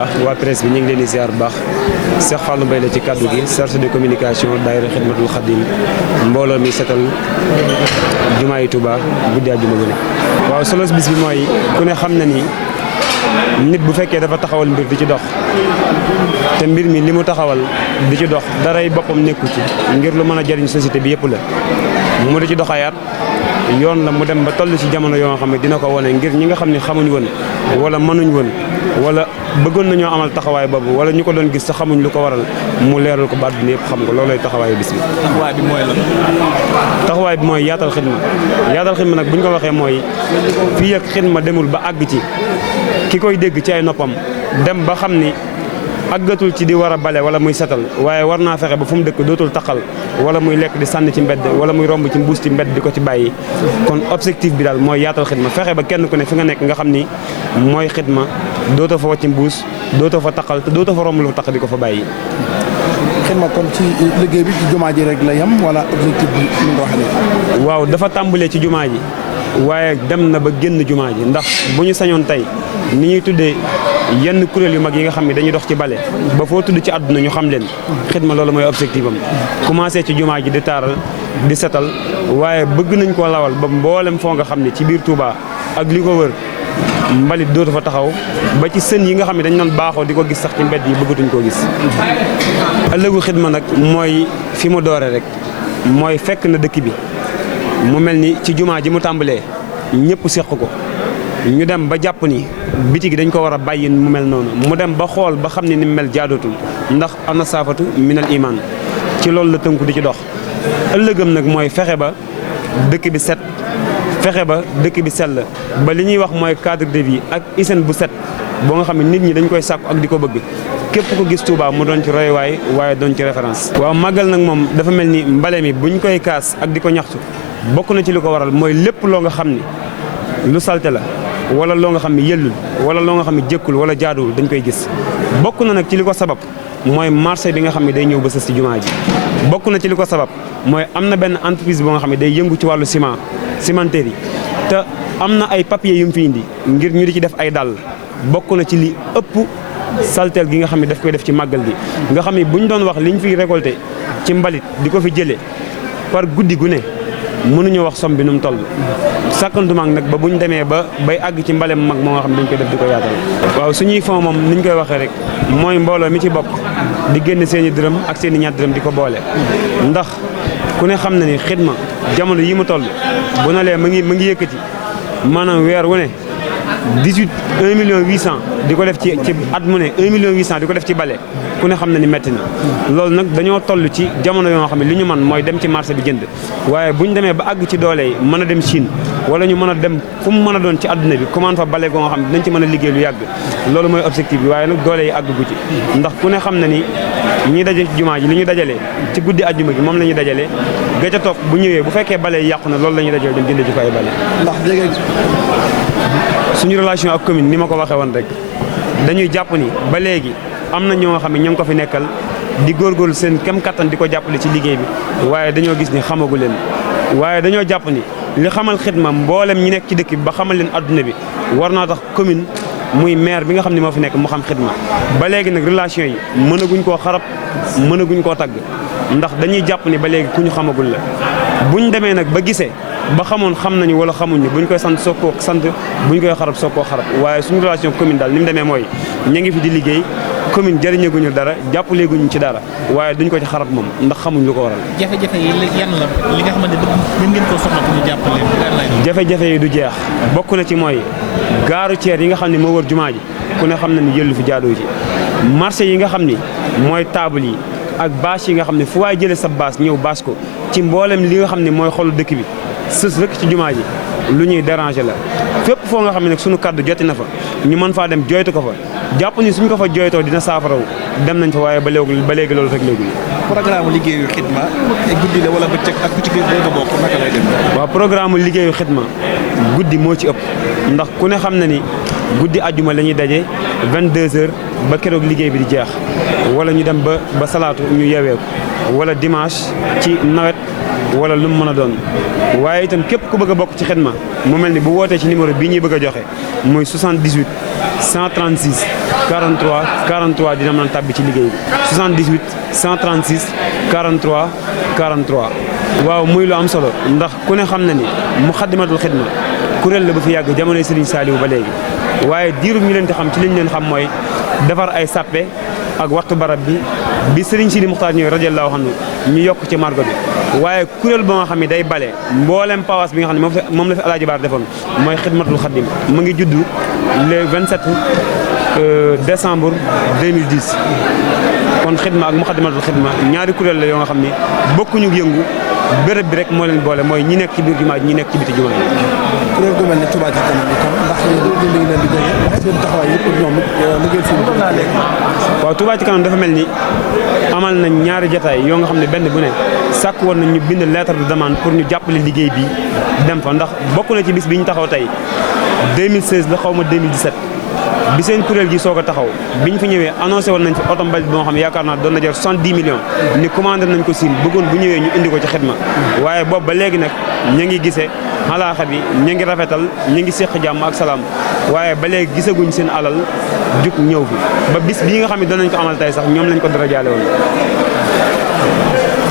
waa presse bi ñu ngi leen di ziar bu baax Cheikh Fallou Mbaye la ci kaddu gi chargé de communication daayira Xidmatul Xadim mbooloo mi setal jumaa yi Touba guddi àjjuma gi. waaw solos bis bi mooy ku ne xam na ni nit bu fekkee dafa taxawal mbir di ci dox te mbir mi li mu taxawal di ci dox daray boppam nekku ci ngir lu mën a jariñ société bi yëpp la mu di ci doxayaat yoon la mu dem ba toll ci jamono yoo xam ne dina ko wane ngir ñi nga xam ne xamuñ woon wala mënuñ woon wala bëggoon nañoo amal taxawaay boobu wala ñu ko doon gis sa xamuñ lu ko waral mu leeral ko baat bi yëpp xam nga loolay taxawaayu bis bi. taxawaay bi mooy lan. taxawaay bi mooy yaatal xidma nag bu ñu ko waxee mooy fii ak xidma demul ba àgg ci ki koy dégg ci ay noppam dem ba xam ni àggatul ci di war a bale wala muy setal waaye war naa fexe ba fu mu dëkk dootul taqal wala muy lekk di sànni ci mbedd wala muy romb ci mbuus ci mbedd di ko ci bàyyi. kon objectif bi daal mooy yaatal xidma fexe ba kenn ku ne fi nga nekk nga xam ni mooy xidma dootoo fa wàcc mbuus dootoo fa taqal te dootoo fa romb lu taq di ko fa bàyyi. xidma kon ci liggéey bi ci jumaa ji rek la yam wala objectif bi ni nga waxee. waaw dafa tàmbalee ci jumaa ji waaye dem na ba génn jumaa ji ndax bu ñu sañoon tey ni ñuy tuddee yenn kuréel yu mag yi nga xam ne dañuy dox ci bale ba foo tudd ci àdduna ñu xam leen xidma loolu mooy objectif am commencé ci jumaa ji di taaral di setal waaye bëgg nañ koo lawal ba mboolem foo nga xam ne ci biir Touba ak li ko wër mbalit dootu fa taxaw ba ci sën yi nga xam ne dañ doon baaxoo di ko gis sax ci mbedd yi bëggatuñ koo gis. ëllëgu xidma nag mooy fi mu doore rek mooy fekk na dëkk bi mu mel ni ci jumaa ji mu tàmbalee ñëpp seq ko ñu dem ba jàpp ni biti gi dañ ko war a bàyyi mu mel noonu mu dem ba xool ba xam ne ni mu mel jaadootul ndax ana saafatu minal iman ci loolu la tënku di ci dox. ëllëgam nag mooy fexe ba dëkk bi set fexe ba dëkk bi sell ba li ñuy wax mooy cadre de vie ak hygiène bu set boo nga xam ne nit ñi dañ koy sàkku ak di ko bëgg képp ko gis Touba mu doon ci royuwaay waaye doon ci référence. waaw màggal nag moom dafa mel ni mbale mi buñ koy kaas ak di ko ñaxtu bokk na ci li ko waral mooy lépp loo nga xam ni lu salte la wala loo nga xam ne yellul wala loo nga xam ne jékkul wala jaaduwul dañ koy gis. bokk na nag ci li ko sabab mooy marché bi nga xam ne day ñëw ba sës ci jumaa ji bokk na ci li ko sabab mooy am na benn entreprise boo nga xam ne day yëngu ci wàllu ciment cimenterie yi te am na ay papiers yu mu fi indi ngir ñu di ci def ay dàll bokk na ci li ëpp salteel gi nga xam ne daf koy def ci màggal gi nga xam ne bu ñu doon wax li ñu fiy récolté ci mbalit di ko fi jëlee par guddi gu ne mënuñu wax somme bi nu mu toll sàkkantumaak nag ba bu ñu demee ba bay àgg ci mbalem mag moo nga xam ne dañ koy def di ko yaatal. waaw suñuy fond moom ni ñu koy waxee rek mooy mbooloo mi ci bokk di génn seen i dërëm ak seen i ñaar dërëm di ko boole ndax ku ne xam na ni xidma jamono yi mu toll bu na lee ma ngi yëkkati maanaam weer wu ne 1 million 800 di ko def ci at mu ne 1 million 800 di ko def ci bale ku ne xam na ni metti na loolu nag dañoo toll ci jamono yoo xam ne li ñu mën mooy dem ci marché bi jënd waaye bu ñu demee ba àgg ci doole yi mën a dem Chine wala ñu mën a dem fu mu mën a doon ci àdduna bi commande fa bale goo nga xam ne dinañ ci mën a liggéey lu yàgg loolu mooy objectif bi waaye nag doole yi àgg gu ci ndax ku ne xam na ni ñi daje ci jumaa ji li ñu dajalee ci guddi àjjuma gi moom la ñuy dajalee ga ca topp bu ñëwee bu fekkee bale yi yàqu na loolu la ñuy dajalee dem jënd ji ko ay bale ndax jege suñu relation ak commune ni ma ko waxee woon rek dañuy jàpp ni ba léegi am na ñoo xam ne ñoo ngi ko fi nekkal di góorgóorlu seen kem kattan di ko jàppale ci liggéey bi waaye dañoo gis ni xamagu leen waaye dañoo jàpp ni li xamal xidma mboolem ñi nekk ci dëkk bi ba xamal leen adduna bi war naa tax commune muy maire bi nga xam ne moo fi nekk mu xam xidma ba léegi nag relation yi mënaguñ koo xarab mënaguñ koo tagg ndax dañuy jàpp ni ba léegi ku ñu xamagul la buñ demee nag ba gisee ba xamoon xam nañu wala xamuñu buñ koy sant soog koo sant buñ koy xarab soog koo xarab waaye suñu relation commune daal ni mu demee mooy ña ngi fi di liggéey commune jëriñaguñu dara jàppaleeguñu ci dara waaye duñ ko ci xarab moom ndax xamuñ lu ko waral. jafe-jafe yi yan la li nga xamante ne ngeen ko soxla pour ñu jàppale lan lay doon. jafe-jafe yi du jeex bokk na ci mooy gaaru ceer yi nga xam ne moo wër jumaa ji ku ne xam na ni yëllu fi jaadoo ci marché yi nga xam ni mooy table yi ak bâche yi nga xam ne fu waay jëlee sa bâche ñëw bâche ko ci mboolem li nga xam ne mooy xolu dëkk bi sës rek ci jumaa ji lu ñuy déranger la fépp foo nga xam ne nag suñu kaddu joti na fa ñu mën faa dem jooytu ko fa jàpp ni suñ ko fa jooytoo dina saafaraw dem nañ fa waaye ba léegi loolu rek léegi. programme liggéeyu xidma guddi la wala bëccëg ak ku ci biir boo ko bokk naka lay def. waaw programme liggéeyu xidma guddi moo ci ëpp ndax ku ne xam na ni guddi àjjuma la ñuy daje 22h ba keroog liggéey bi di jeex wala ñu dem ba salaatu ñu yeewee ko wala dimanche ci nawet wala lu mu mën a doon waaye itam képp ku bëgg a bokk ci xidma mu mel ni bu wootee ci numéro bii ñuy bëgg a joxe muy 78 136 43 43 dina mën a tàbbi ci liggéey bi 78 136 43 43. waaw muy lu am solo ndax ku ne xam na ni Muxaddamatul Xidma kuréel la bu fi yàgg jamonoy Serigne Saliou ba léegi waaye diirum ñu leen di xam ci liñ leen xam mooy defar ay sàppe ak waxtu barab bi Serigne Sidi Muxtaar ñëwee radiyallahu anhu ñu yokk ci margo bi waaye kuréel ba nga xam ne day bale mboolem pawaas bi nga xam ne moom la fi Alaaji Baar defoon mooy Xidmatul Xadim mu ngi juddu le 27 décembre 2010 kon xidma ak Muxaddamatul Xidma ñaari kuréel la yoo nga xam ne bokkuñu yëngu béréb bi rek moo leen boole mooy ñi nekk ci biir jumaa ji ñi nekk ci biti jumaa ji. kuréel gu mel ne Touba Ca Kanam itam ndax yéen leen di jógee ndax seen taxawaay yëpp ñoom it liggéey seen waaw Touba Ca Kanam dafa mel ni amal nañ ñaari jotaay yoo nga xam ne benn bu ne sàkk woon nañ ñu bind lettre de demande pour ñu jàppale liggéey bi dem fa ndax bokk na ci bis bi ñu taxaw tey 2016 la xaw ma 2017 bi seen kuréel gi soog a taxaw bi ñu fi ñëwee annoncé woon nañ fi oto mbalit boo xam ne yaakaar naa doon na jar 70 millions ni commandé nañ ko siin bëggoon bu ñëwee ñu indi ko ci xidma waaye boobu ba léegi nag ñu ngi gisee xalaaxa bi ñu ngi rafetal ñu ngi séq jàmm ak salaam waaye ba léegi gisaguñ seen alal jug ñëw fi ba bis bii nga xam ne danañ ko amal tey sax ñoom lañ ko dara jaale woon